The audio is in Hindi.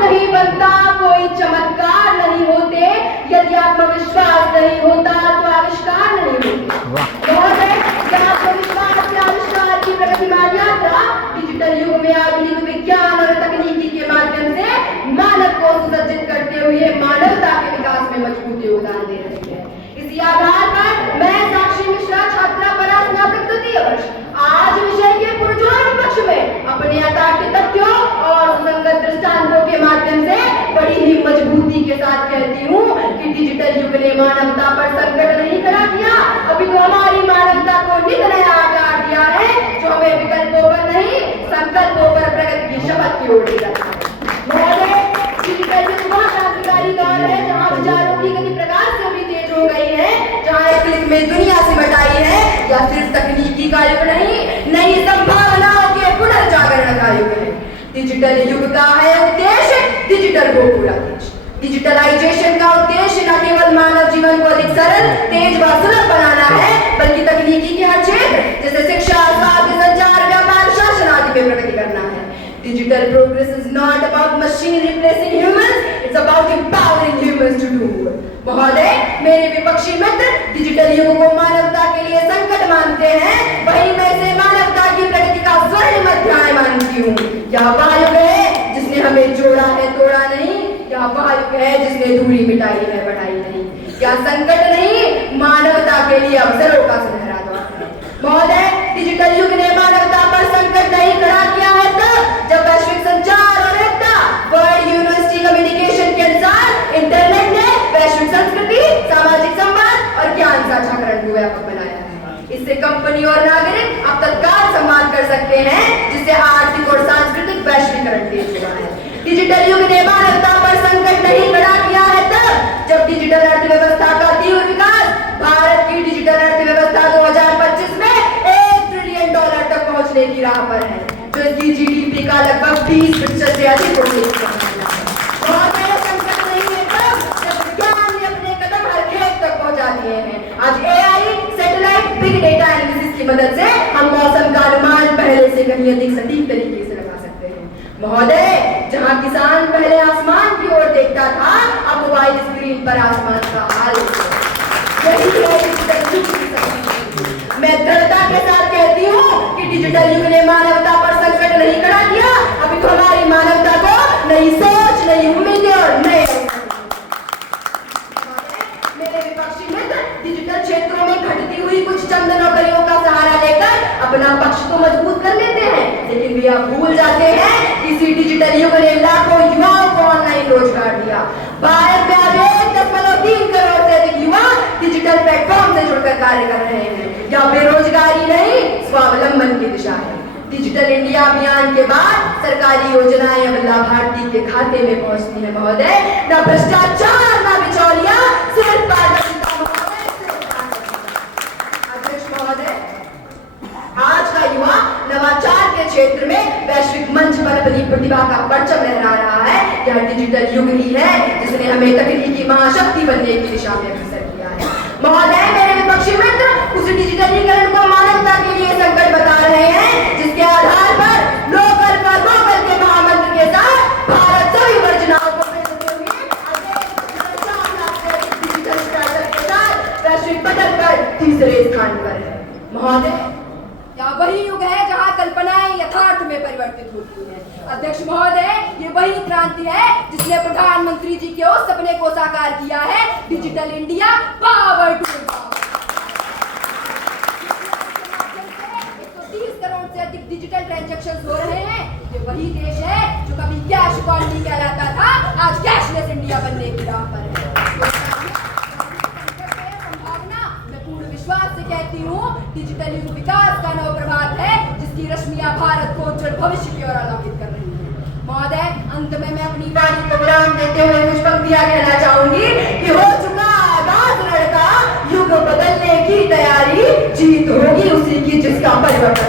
नहीं बनता, कोई चमत्कार नहीं होते, यदि आत्मविश्वास नहीं होता तो आविष्कार नहीं होते। आत्मविश्वास से आविष्कार की प्रगतिमान यात्रा डिजिटल युग में आधुनिक विज्ञान और तकनीकी के माध्यम से मानव को सुसज्जित करते हुए मानवता के विकास में मजबूत योगदान दे रही है। इसी आधार पर मैं साक्षी मिश्रा, छात्रा परास स्नातक तृतीय वर्ष, आज विषय के पुरजोर पक्ष में अपने अतार्किक तथ्यों और सुसंगत दृष्टांतों के माध्यम से बड़ी ही मजबूती के साथ कहती हूँ कि डिजिटल युग ने मानवता पर संकट नहीं खड़ा किया, अभी तो हमारी मानवता को नित नया आकार दिया है, जो हमें विकल्पों पर नहीं संकल्पों पर प्रगति की शपथ की ओर ले जाता है। डिजिटल युग वह क्रांतिकारी दौर है जहाँ विचारों की गति प्रकाश से भी तेज हो गई है, जहाँ एक क्लिक में दुनिया से बटाई है, या सिर्फ तकनीकी का युग नहीं, नई संभावनाओं के पुनर्जागरण का युग है। डिजिटल युग का है उद्देश्य डिजिटल को पूरा देश। डिजिटलाइजेशन का उद्देश्य न केवल मानव जीवन को अधिक सरल, तेज व सुलभ बनाना है, बल्कि तकनीकी के हर क्षेत्र जैसे शिक्षा, स्वास्थ्य, संचार, व्यापार, शासन आदि में प्रगति करना है। Digital progress is not about machine replacing humans, it's about empowering humans to do more. महोदय, मेरे विपक्षी मित्र डिजिटल युग को मानवता के लिए संकट मानते हैं, वही मैं इसे मानवता की प्रगति का स्वर्णिम अध्याय मानती हूँ। यह वह युग है जिसने हमें जोड़ा है, तोड़ा नहीं, यह वह युग है जिसने दूरी मिटाई है, बढ़ाई नहीं। यह संकट नहीं, मानवता के लिए अवसरों का सुनहरा दौर है। महोदय, डिजिटल युग ने मानवता पर संकट नहीं खड़ा किया है तब जब वैश्विक संचार और एकता वर्ल्ड यूनिवर्सिटी कम्युनिकेशन के अनुसार इंटरनेट ने वैश्विक संस्कृति, सामाजिक संवाद और ज्ञान साझाकरण को व्यापक बनाया है। इससे कंपनी और नागरिक अब तत्काल संवाद कर सकते हैं, जिससे आर्थिक और सांस्कृतिक वैश्वीकरण तेज हुआ है। डिजिटल युग ने मानवता पर संकट नहीं खड़ा किया है तब जब डिजिटल अर्थव्यवस्था का तीव्र विकास भारत की डिजिटल अर्थव्यवस्था 2025 में $1 ट्रिलियन तक पहुंचने की राह पर है, जो इसकी जीडीपी का लगभग 20% से अधिक होने की बहुत बड़ा संकट नहीं है तब जब विज्ञान ने अपने कदम हर खेत तक पहुंचा दिए हैं। आज AI, satellite, big data analysis की मदद से हम मौसम का अनुमान पहले से कहीं अधिक सटीक तरीके से लगा सकते हैं। महोदय, जहां किसान पहले आसमान की ओर देखता था, अब मोबाइल स्क्रीन पर आसमान का हाल यही है डिजिटल युग की शक्ति। मैं दृढ़ता के साथ कहती हूँ कि डिजिटल युग ने मानवता पर संकट नहीं खड़ा किया, अभी तो हमारी मानवता को नई सोच, नई उम्मीदें और नए मेरे विपक्षी मित्र डिजिटल क्षेत्रों में घटती हुई कुछ चंद नौकरियों का सहारा लेकर अपना पक्ष तो मजबूत कर लेते हैं, लेकिन वे अब भूल जाते हैं कि इसी डिजिटल युग ने लाखों युवाओं को ऑनलाइन रोजगार दिया। भारत में अब 1.3 करोड़ से अधिक युवा डिजिटल प्लेटफॉर्म से जुड़कर कार्य कर रहे हैं। यह बेरोजगारी नहीं, स्वावलंबन की दिशा है। डिजिटल इंडिया अभियान के बाद सरकारी योजनाएं अब लाभार्थी के खाते में पहुंचती है। महोदय, न भ्रष्टाचार, न बिचौलिया, सिर्फ पारदर्शिता। अध्यक्ष महोदय, आज का युवा नवाचार के क्षेत्र में वैश्विक मंच पर अपनी प्रतिभा का परचम लहरा रहा है। यह डिजिटल युग ही है जिसने हमें तकनीकी महाशक्ति बनने की दिशा में अग्रसर किया है। महोदय, मेरे विपक्षी मित्र उस डिजिटलीकरण को मानवता के लिए संकट बता रहे हैं, जिसके आधार पर लोकल फॉर वोकल के महामंत्र के साथ भारत सभी वर्जनाओं को डिजिटल स्टार्टअप के साथ वैश्विक पटल पर तीसरे स्थान पर है। महोदय, यह वही युग है जहां कल्पनाएं यथार्थ में परिवर्तित होती हैं। अध्यक्ष महोदय, ये वही क्रांति है जिसने प्रधानमंत्री जी के उस सपने को साकार किया है, digital India power to empower. 130 crore से अधिक डिजिटल ट्रांजैक्शंस हो रहे हैं। ये वही देश है जो कभी कैश इकोनॉमी कहलाता था, आज कैशलेस इंडिया बनने की राह पर है। विश्वास से कहती हूँ, डिजिटल युग विकास का नव प्रभात है, जिसकी रश्मियां भारत को उज्जवल भविष्य की ओर आलोकित कर रही हैं। महोदय, अंत में मैं अपनी वाणी को विराम देते हुए कुछ पंक्तियां कहना चाहूंगी कि हो चुका आगाज लड़का, युग बदलने की तैयारी, जीत होगी उसी की जिसका परिवर्तन